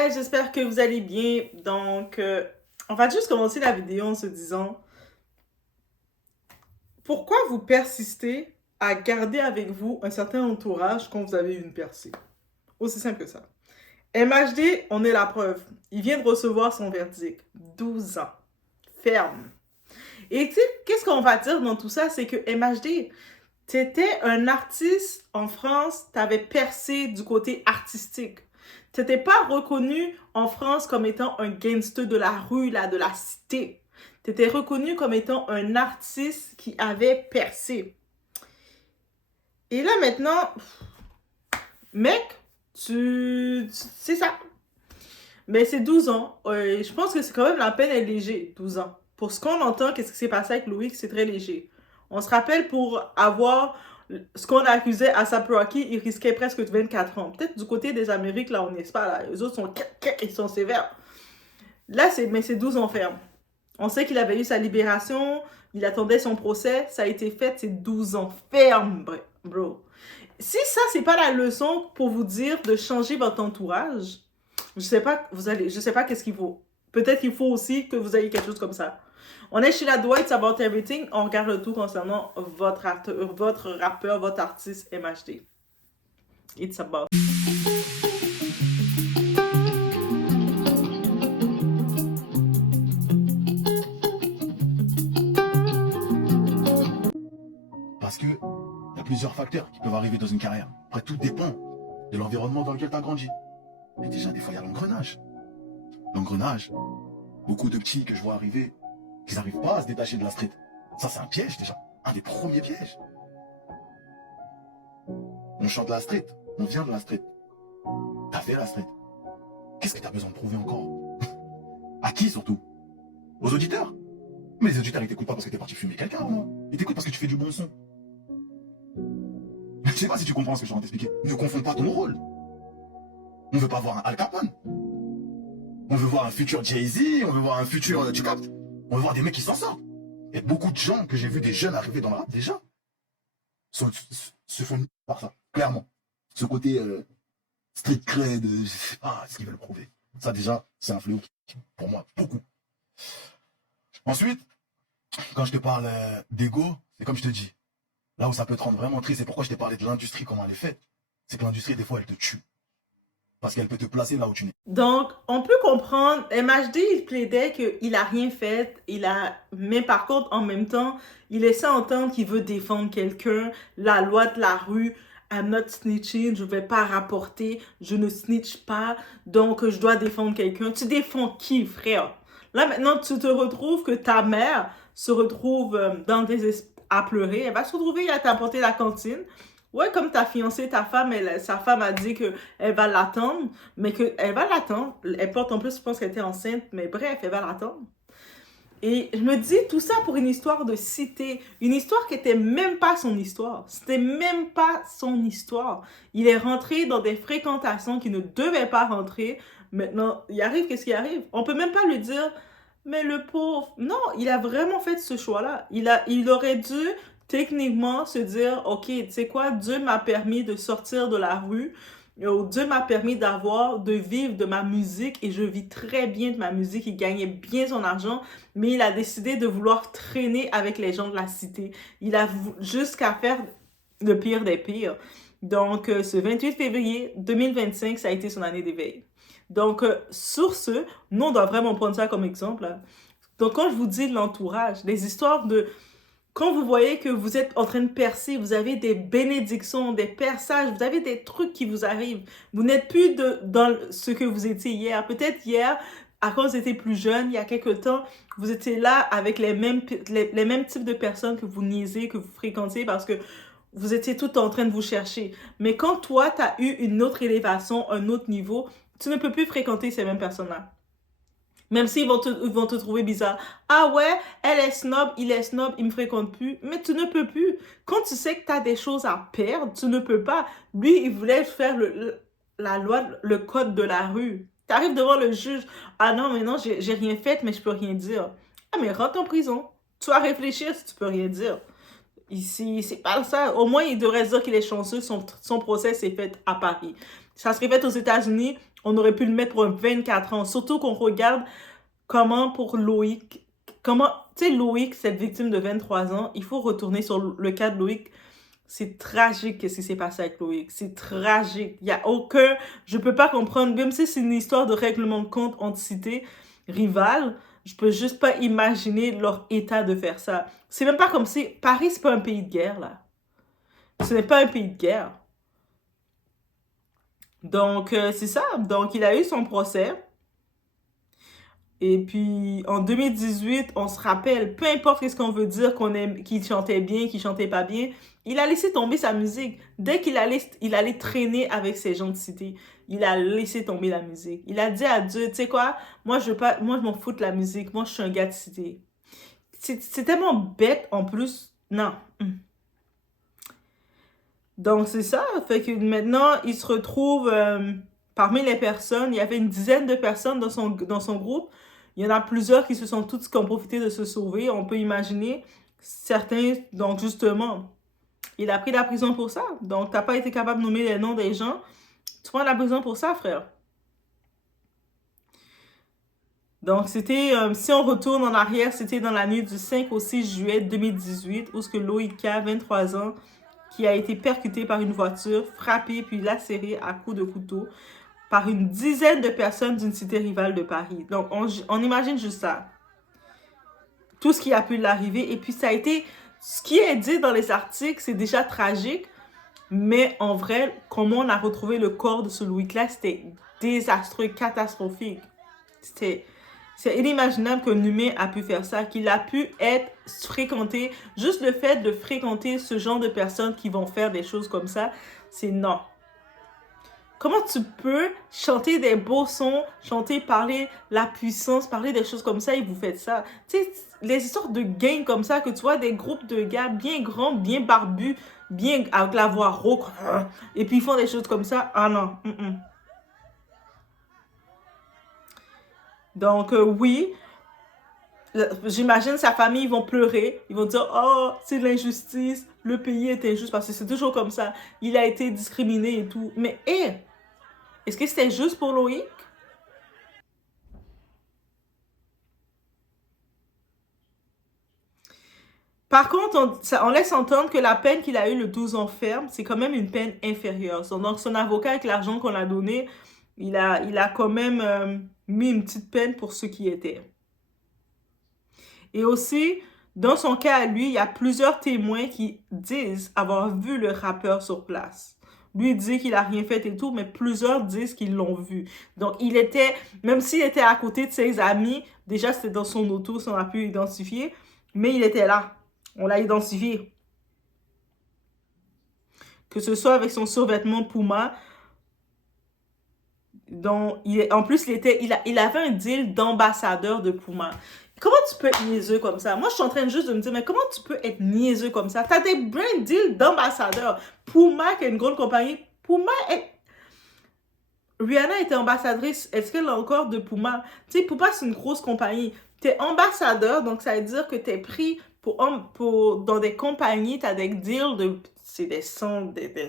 guys, j'espère que vous allez bien. Donc, on va juste commencer la vidéo en se disant pourquoi vous persistez à garder avec vous un certain entourage quand vous avez une percée. Aussi simple que ça. MHD, on est la preuve. Il vient de recevoir son verdict. 12 ans. Ferme. Et tu sais, qu'est-ce qu'on va dire dans tout ça? C'est que MHD, t'étais un artiste en France, t'avais percé du côté artistique. T'étais pas reconnu en France comme étant un gangster de la rue, là, de la cité. T'étais reconnu comme étant un artiste qui avait percé. Et là, maintenant, mec, c'est ça. Mais c'est 12 ans. Je pense que c'est quand même la peine est léger, 12 ans. Pour ce qu'on entend, qu'est-ce qui s'est passé avec Loïc, c'est très léger. On se rappelle pour avoir ce qu'on accusait à Rocky, il risquait presque 24 ans. Peut-être du côté des Amériques, là, on n'est pas là. Les autres sont, ils sont sévères. Là, c'est 12 ans ferme. On sait qu'il avait eu sa libération, il attendait son procès, ça a été fait, c'est 12 ans ferme, bro. Si ça, c'est pas la leçon pour vous dire de changer votre entourage, je sais pas, je sais pas qu'est-ce qu'il faut. Peut-être qu'il faut aussi que vous ayez quelque chose comme ça. On est chez la Dwight About Everything, on regarde le tout concernant votre rappeur, votre artiste MHD. It's about. Parce que il y a plusieurs facteurs qui peuvent arriver dans une carrière. Après, tout dépend de l'environnement dans lequel tu as grandi. Et déjà, des fois, il y a l'engrenage. L'engrenage, beaucoup de petits que je vois arriver, ils n'arrivent pas à se détacher de la street. Ça, c'est un piège déjà. Un des premiers pièges. On chante la street. On vient de la street. T'as fait la street. Qu'est-ce que t'as besoin de prouver encore? À qui surtout? Aux auditeurs? Mais les auditeurs, ils t'écoutent pas parce que t'es parti fumer quelqu'un, moi. Ils t'écoutent parce que tu fais du bon son. Je sais pas si tu comprends ce que je suis en train de t'expliquer. Ne confonds pas ton rôle. On veut pas voir un Al Capone. On veut voir un futur Jay-Z, on veut voir un futur, tu captes? On veut voir des mecs qui s'en sortent. Il y a beaucoup de gens que j'ai vu, des jeunes arriver dans le rap, déjà, se font par ça, clairement. Ce côté street cred, je sais pas ce qu'ils veulent prouver. Ça, déjà, c'est un fléau pour moi, beaucoup. Ensuite, quand je te parle d'ego, c'est comme je te dis. Là où ça peut te rendre vraiment triste, c'est pourquoi je t'ai parlé de l'industrie, comment elle est faite. C'est que l'industrie, des fois, elle te tue. Parce qu'elle peut te placer là où tu n'es. Donc, on peut comprendre, MHD, il plaidait qu'il a rien fait, mais par contre, en même temps, il laissait entendre qu'il veut défendre quelqu'un, la loi de la rue, I'm not snitching, je vais pas rapporter, je ne snitch pas, donc je dois défendre quelqu'un. Tu défends qui, frère? Là, maintenant, tu te retrouves que ta mère se retrouve dans des à pleurer, elle va se retrouver à t'apporter la cantine. Ouais, comme ta fiancée, ta femme, sa femme a dit qu'elle va l'attendre, mais qu'elle va l'attendre. Elle porte en plus, je pense qu'elle était enceinte, mais bref, elle va l'attendre. Et je me dis tout ça pour une histoire de cité, une histoire qui était même pas son histoire. C'était même pas son histoire. Il est rentré dans des fréquentations qui ne devaient pas rentrer. Maintenant, il arrive, qu'est-ce qui arrive? On peut même pas lui dire, mais le pauvre. Non, il a vraiment fait ce choix-là. Il aurait dû techniquement se dire, ok, tu sais quoi, Dieu m'a permis de sortir de la rue. Dieu m'a permis de vivre de ma musique et je vis très bien de ma musique. Il gagnait bien son argent, mais il a décidé de vouloir traîner avec les gens de la cité. Il a jusqu'à faire le pire des pires. Donc, ce 28 février 2025, ça a été son année d'éveil. Donc, sur ce, nous, on doit vraiment prendre ça comme exemple. Hein. Donc, quand je vous dis de l'entourage, des histoires de... Quand vous voyez que vous êtes en train de percer, vous avez des bénédictions, des perçages, vous avez des trucs qui vous arrivent. Vous n'êtes plus dans ce que vous étiez hier. Peut-être hier, à cause vous étiez plus jeune, il y a quelque temps, vous étiez là avec les mêmes types de personnes que vous niaisez, que vous fréquentez parce que vous étiez tout en train de vous chercher. Mais quand toi, tu as eu une autre élévation, un autre niveau, tu ne peux plus fréquenter ces mêmes personnes-là. Même s'ils vont te trouver bizarre. Ah ouais, elle est snob, il est snob, il me fréquente plus. Mais tu ne peux plus. Quand tu sais que tu as des choses à perdre, tu ne peux pas. Lui, il voulait faire la loi, le code de la rue. Tu arrives devant le juge. Ah non, mais non, j'ai rien fait, mais je peux rien dire. Ah, mais rentre en prison. Tu vas réfléchir si tu peux rien dire. Ici, c'est pas ça. Au moins, il devrait se dire qu'il est chanceux. Son procès s'est fait à Paris. Ça serait fait aux États-Unis. On aurait pu le mettre pour un 24 ans. Surtout qu'on regarde comment pour Loïc, comment, tu sais, Loïc, cette victime de 23 ans, il faut retourner sur le cas de Loïc. C'est tragique ce qui s'est passé avec Loïc. C'est tragique. Il n'y a aucun... Je peux pas comprendre, même si c'est une histoire de règlement de compte entre cités rivales, je peux juste pas imaginer leur état de faire ça. C'est même pas comme si... Paris, c'est pas un pays de guerre, là. Ce n'est pas un pays de guerre. Donc, c'est ça. Donc, il a eu son procès. Et puis, en 2018, on se rappelle, peu importe ce qu'on veut dire, qu'il chantait bien, qu'il chantait pas bien, il a laissé tomber sa musique. Dès il allait traîner avec ces gens de cité, il a laissé tomber la musique. Il a dit à Dieu, tu sais quoi, moi, je m'en fous de la musique, moi, je suis un gars de cité. C'est tellement bête, en plus. Non. Donc, c'est ça. Fait que maintenant, il se retrouve parmi les personnes. Il y avait une dizaine de personnes dans son groupe. Il y en a plusieurs qui se sont toutes qui ont profité de se sauver. On peut imaginer certains, donc justement, il a pris la prison pour ça. Donc, t'as pas été capable de nommer les noms des gens. Tu prends la prison pour ça, frère. Donc, c'était, si on retourne en arrière, c'était dans la nuit du 5 au 6 juillet 2018, où ce que Loïka, 23 ans, qui a été percuté par une voiture, frappé puis lacéré à coups de couteau par une dizaine de personnes d'une cité rivale de Paris. Donc, on imagine juste ça. Tout ce qui a pu l'arriver. Et puis, ça a été... Ce qui est dit dans les articles, c'est déjà tragique. Mais en vrai, comment on a retrouvé le corps de ce Loïc-là, c'était désastreux, catastrophique. C'est inimaginable qu'un humain a pu faire ça, qu'il a pu être fréquenté. Juste le fait de fréquenter ce genre de personnes qui vont faire des choses comme ça, c'est non. Comment tu peux chanter des beaux sons, parler la puissance, parler des choses comme ça et vous faites ça? Tu sais, les histoires de gangs comme ça, que tu vois des groupes de gars bien grands, bien barbus, bien avec la voix rauque, et puis ils font des choses comme ça. Ah non. Donc, oui, j'imagine sa famille, ils vont pleurer. Ils vont dire, oh, c'est de l'injustice, le pays est injuste, parce que c'est toujours comme ça. Il a été discriminé et tout. Mais, est-ce que c'était juste pour Loïc? Par contre, on laisse entendre que la peine qu'il a eue, le 12 ans ferme, c'est quand même une peine inférieure. Donc, son avocat, avec l'argent qu'on a donné, il a quand même mis une petite peine pour ce qui était. Et aussi, dans son cas à lui, il y a plusieurs témoins qui disent avoir vu le rappeur sur place. Lui dit qu'il a rien fait et tout, mais plusieurs disent qu'ils l'ont vu. Donc, même s'il était à côté de ses amis, déjà c'était dans son auto, si on a pu identifier, mais il était là. On l'a identifié. Que ce soit avec son survêtement Puma, en plus, il avait un deal d'ambassadeur de Puma. Comment tu peux être niaiseux comme ça? Moi, je suis en train juste de me dire, mais comment tu peux être niaiseux comme ça? T'as des brand deals d'ambassadeur. Puma, qui est une grande compagnie. Rihanna était ambassadrice. Est-ce qu'elle a encore de Puma? Tu sais, Puma, c'est une grosse compagnie. T'es ambassadeur, donc ça veut dire que t'es pris dans des compagnies, t'as des deals c'est des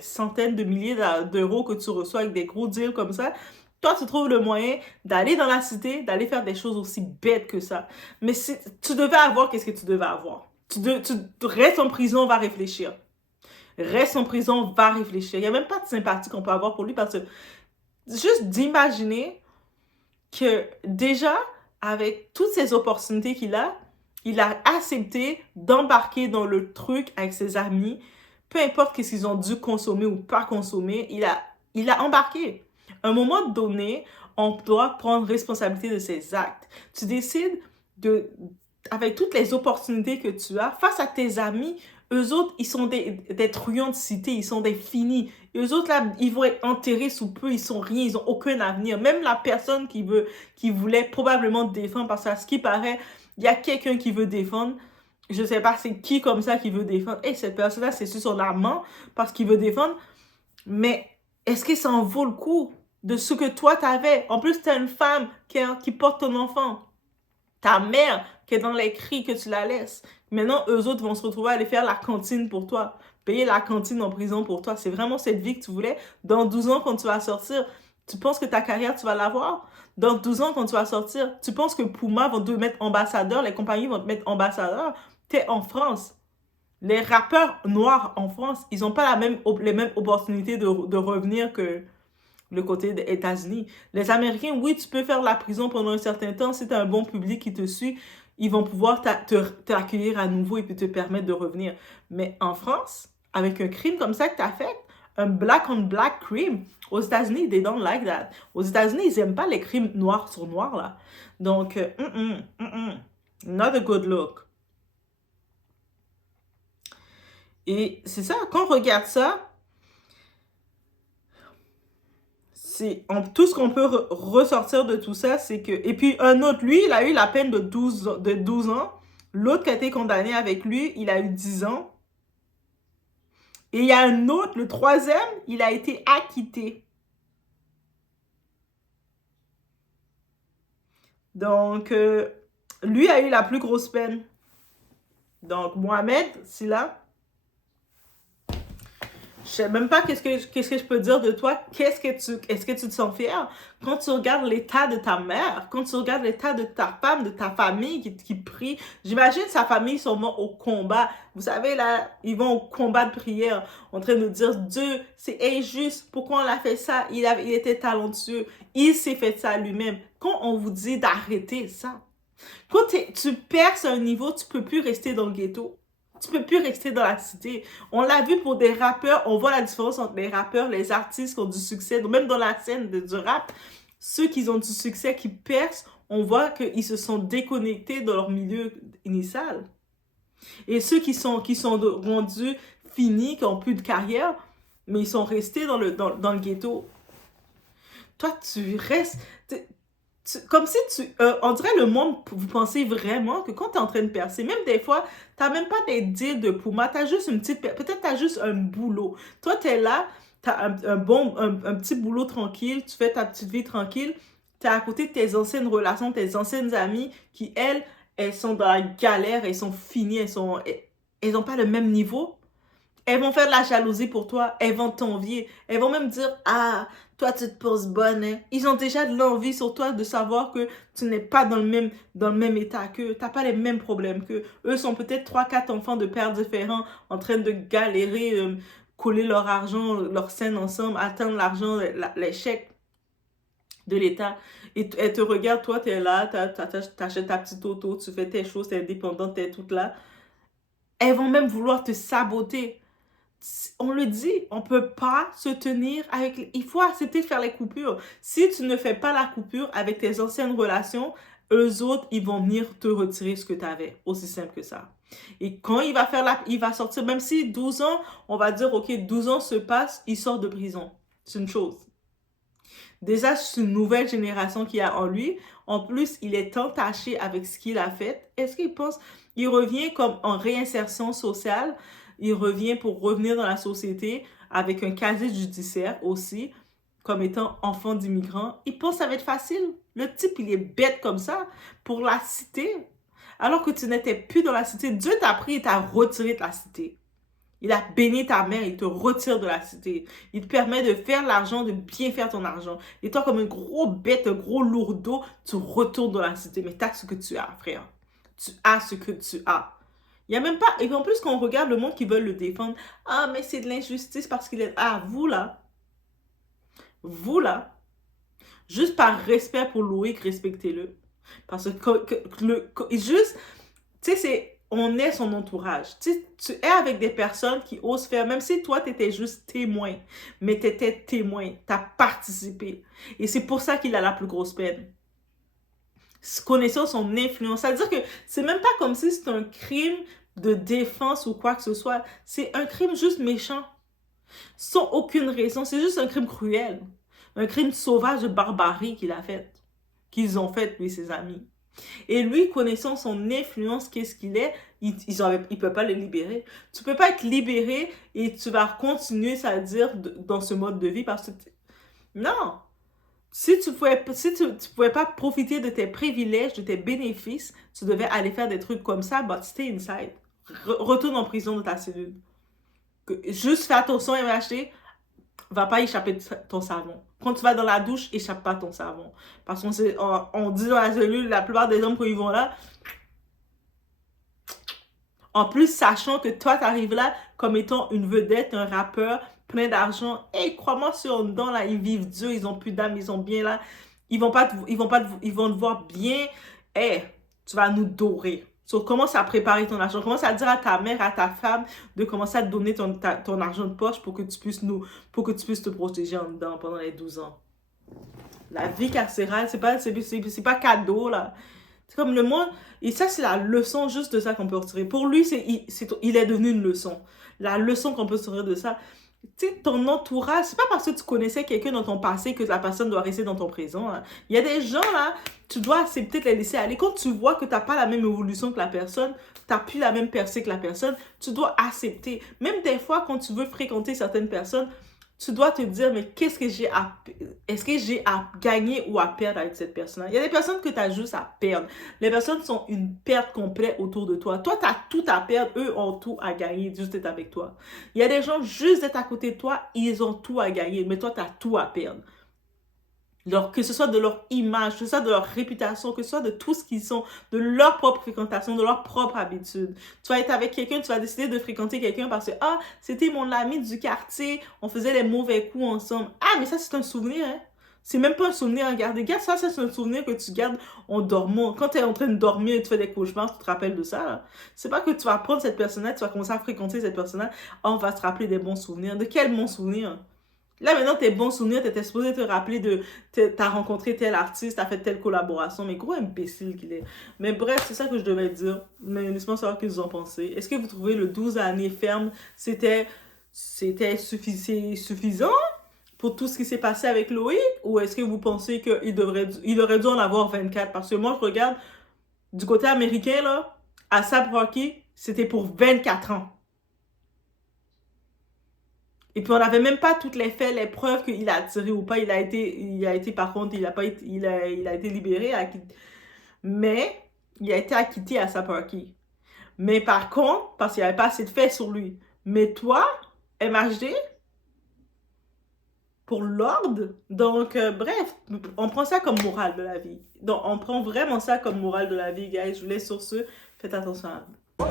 centaines de milliers d'euros que tu reçois avec des gros deals comme ça. Toi, tu trouves le moyen d'aller dans la cité, d'aller faire des choses aussi bêtes que ça. Mais tu devais avoir, qu'est-ce que tu devais avoir? Tu restes en prison, va réfléchir. Reste en prison, va réfléchir. Il n'y a même pas de sympathie qu'on peut avoir pour lui parce que juste d'imaginer que déjà, avec toutes ces opportunités qu'il a, il a accepté d'embarquer dans le truc avec ses amis, peu importe qu'est-ce qu'ils ont dû consommer ou pas consommer, il a embarqué. À un moment donné, on doit prendre responsabilité de ses actes. Tu décides avec toutes les opportunités que tu as, face à tes amis, eux autres, ils sont des truands de cité, ils sont des finis. Eux autres, là, ils vont être enterrés sous peu, ils sont rien, ils ont aucun avenir. Même la personne qui voulait probablement te défendre, parce qu'à ce qui paraît, il y a quelqu'un qui veut défendre. Je sais pas c'est qui comme ça qui veut défendre. Et cette personne-là, c'est sur son amant parce qu'il veut défendre. Mais est-ce que ça en vaut le coup de ce que toi t'avais? En plus, t'as une femme qui porte ton enfant. Ta mère qui est dans les cris que tu la laisses. Maintenant, eux autres vont se retrouver à aller faire la cantine pour toi. Payer la cantine en prison pour toi. C'est vraiment cette vie que tu voulais. Dans 12 ans, quand tu vas sortir, Tu penses que ta carrière, tu vas l'avoir? Dans 12 ans, quand tu vas sortir, tu penses que Puma vont te mettre ambassadeur, les compagnies vont te mettre ambassadeur? T'es en France. Les rappeurs noirs en France, ils n'ont pas les mêmes opportunités de revenir que le côté des États-Unis. Les Américains, oui, tu peux faire la prison pendant un certain temps. Si tu as un bon public qui te suit, ils vont pouvoir t'accueillir à nouveau et puis te permettre de revenir. Mais en France, avec un crime comme ça que tu as fait, un black on black crime, aux États-Unis, they don't like that. Aux États-Unis, ils n'aiment pas les crimes noirs sur noir, là. Donc, not a good look. Et c'est ça, quand on regarde ça, tout ce qu'on peut ressortir de tout ça, c'est que... Et puis un autre, lui, il a eu la peine de 12 ans. L'autre qui a été condamné avec lui, il a eu 10 ans. Et il y a un autre, le troisième, il a été acquitté. Donc, lui a eu la plus grosse peine. Donc, Mohamed Silla, je sais même pas qu'est-ce que je peux dire de toi. Est-ce que tu te sens fier quand tu regardes l'état de ta mère, quand tu regardes l'état de ta femme, de ta famille qui prie. J'imagine sa famille sont au combat. Vous savez, là, ils vont au combat de prière en train de dire, Dieu, c'est injuste. Pourquoi on a fait ça? Il était talentueux. Il s'est fait ça lui-même. Quand on vous dit d'arrêter ça, quand tu perces un niveau, tu peux plus rester dans le ghetto. Tu peux plus rester dans la cité. On l'a vu pour des rappeurs. On voit la différence entre les rappeurs, les artistes qui ont du succès, même dans la scène du rap. Ceux qui ont du succès, qui percent, on voit qu'ils se sont déconnectés de leur milieu initial. Et ceux qui sont rendus finis, qui n'ont plus de carrière, mais ils sont restés dans le ghetto. Toi, tu restes... Comme si on dirait le monde, vous pensez vraiment que quand tu es en train de percer, même des fois, tu n'as même pas des deals de Puma, tu as juste peut-être tu as juste un boulot. Toi, tu es là, tu as un petit boulot tranquille, tu fais ta petite vie tranquille, tu es à côté de tes anciennes relations, tes anciennes amies qui, elles sont dans la galère, elles sont finies, elles n'ont pas le même niveau. Elles vont faire de la jalousie pour toi, elles vont t'envier, elles vont même dire, ah, toi tu te poses bonne, hein. Ils ont déjà de l'envie sur toi de savoir que tu n'es pas dans le même état qu'eux, tu n'as pas les mêmes problèmes qu'eux. Eux sont peut-être 3-4 enfants de pères différents en train de galérer, coller leur argent, leur scène ensemble, attendre l'argent, les chèques de l'État. Et elles te regardent, toi tu es là, t'achètes ta petite auto, tu fais tes choses, tu es indépendante, tu es toute là. Elles vont même vouloir te saboter. On le dit, on peut pas se tenir avec... Il faut accepter de faire les coupures. Si tu ne fais pas la coupure avec tes anciennes relations, eux autres, ils vont venir te retirer ce que tu avais. Aussi simple que ça. Et quand il va sortir, même si 12 ans, on va dire, ok, 12 ans se passent, il sort de prison. C'est une chose. Déjà, c'est une nouvelle génération qu'il y a en lui. En plus, il est entaché avec ce qu'il a fait. Est-ce qu'il pense... Il revient comme en réinsertion sociale. Il revient pour revenir dans la société avec un casier judiciaire aussi, comme étant enfant d'immigrants. Il pense que ça va être facile. Le type, il est bête comme ça pour la cité. Alors que tu n'étais plus dans la cité. Dieu t'a pris et t'a retiré de la cité. Il a béni ta mère, il te retire de la cité. Il te permet de faire l'argent, de bien faire ton argent. Et toi, comme une grosse bête, un gros lourdeau, tu retournes dans la cité. Mais tu as ce que tu as, frère. Tu as ce que tu as. Il n'y a même pas... Et en plus, quand on regarde le monde qui veut le défendre, ah, mais c'est de l'injustice parce qu'il est... Ah, vous là, juste par respect pour Loïc, respectez-le. Parce que juste, tu sais, on est son entourage. Tu es avec des personnes qui osent faire, même si toi, tu étais juste témoin, mais tu étais témoin, tu as participé. Et c'est pour ça qu'il a la plus grosse peine. Connaissant son influence. C'est-à-dire que c'est même pas comme si c'était un crime de défense ou quoi que ce soit. C'est un crime juste méchant. Sans aucune raison. C'est juste un crime cruel. Un crime sauvage de barbarie qu'il a fait. Qu'ils ont fait, lui et ses amis. Et lui, connaissant son influence, qu'est-ce qu'il est, il ne peut pas le libérer. Tu ne peux pas être libéré et tu vas continuer, c'est-à-dire, dans ce mode de vie parce que... Non! Si tu pouvais pas profiter de tes privilèges, de tes bénéfices, tu devais aller faire des trucs comme ça, but stay inside. Retourne en prison de ta cellule. Juste fais attention, MHD. va pas échapper ton savon. Quand tu vas dans la douche, échappe pas ton savon. Parce on dit dans la cellule, la plupart des hommes, quand ils vont là, en plus, sachant que toi, tu arrives là comme étant une vedette, un rappeur, plein d'argent. Hey, crois-moi, ceux en dedans, là, ils vivent Dieu, ils ont plus d'âme, ils ont bien là. Ils vont te voir bien. Hey, tu vas nous dorer. So, commence à préparer ton argent. Commence à dire à ta mère, à ta femme de commencer à te donner ton argent de poche pour que tu puisses te protéger en dedans pendant les 12 ans. La vie carcérale, c'est pas cadeau, là. C'est comme le monde, et ça, c'est la leçon juste de ça qu'on peut retirer. Pour lui, il est devenu une leçon. La leçon qu'on peut tirer de ça, tu sais, ton entourage, c'est pas parce que tu connaissais quelqu'un dans ton passé que la personne doit rester dans ton présent. Hein. Il y a des gens, là, tu dois accepter de les laisser aller. Quand tu vois que tu n'as pas la même évolution que la personne, tu n'as plus la même percée que la personne, tu dois accepter. Même des fois, quand tu veux fréquenter certaines personnes, tu dois te dire, mais est-ce que j'ai à gagner ou à perdre avec cette personne-là? Il y a des personnes que tu as juste à perdre. Les personnes sont une perte complète autour de toi. Toi, tu as tout à perdre. Eux ont tout à gagner juste d'être avec toi. Il y a des gens juste d'être à côté de toi, ils ont tout à gagner. Mais toi, tu as tout à perdre. Que ce soit de leur image, que ce soit de leur réputation, que ce soit de tout ce qu'ils sont, de leur propre fréquentation, de leur propre habitude. Tu vas être avec quelqu'un, tu vas décider de fréquenter quelqu'un parce que, ah, c'était mon ami du quartier, on faisait les mauvais coups ensemble. Ah, mais ça, c'est un souvenir, hein. C'est même pas un souvenir à garder. Regarde, ça, c'est un souvenir que tu gardes en dormant. Quand tu es en train de dormir et tu fais des cauchemars, tu te rappelles de ça, là. C'est pas que tu vas prendre cette personne-là, tu vas commencer à fréquenter cette personne-là, ah, on va se rappeler des bons souvenirs. De quels bons souvenirs? Là, maintenant, tes bons souvenirs, t'étais supposé te rappeler de t'as rencontré tel artiste, t'as fait telle collaboration, mais gros imbécile qu'il est. Mais bref, c'est ça que je devais dire. Mais laissez-moi savoir ce que vous en pensez. Est-ce que vous trouvez le 12 années ferme, c'était suffisant pour tout ce qui s'est passé avec Loïc? Ou est-ce que vous pensez il aurait dû en avoir 24? Parce que moi, je regarde du côté américain, là, A$AP Rocky, c'était pour 24 ans. Et puis on n'avait même pas toutes les faits, les preuves qu'il a tiré ou pas. Il a été par contre, il a été libéré, mais il a été acquitté à sa partie. Mais par contre, parce qu'il n'y avait pas assez de faits sur lui. Mais toi, MHD, pour l'ordre, donc bref, on prend ça comme morale de la vie. Donc on prend vraiment ça comme morale de la vie, guys. Je vous laisse sur ce, faites attention à vous.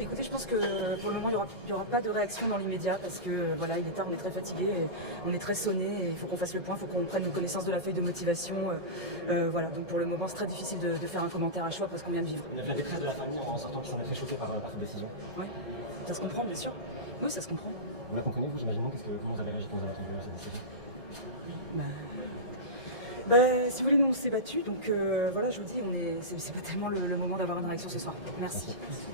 Écoutez, je pense que pour le moment, il n'y aura pas de réaction dans l'immédiat parce que voilà, il est tard, on est très fatigué, on est très sonné, et il faut qu'on fasse le point, il faut qu'on prenne connaissance de la feuille de motivation. Voilà, donc pour le moment, c'est très difficile de faire un commentaire à chaud parce qu'on vient de vivre. Il y a de la détresse de la famille en sortant qui s'en est très choqué par cette décision. Oui, ça se comprend, bien sûr. Oui, ça se comprend. Vous la comprenez, vous, j'imagine, comment vous avez réagi quand vous avez entendu cette décision? Si vous voulez, nous on s'est battus, donc voilà, je vous dis, c'est pas tellement le moment d'avoir une réaction ce soir. Merci. Merci.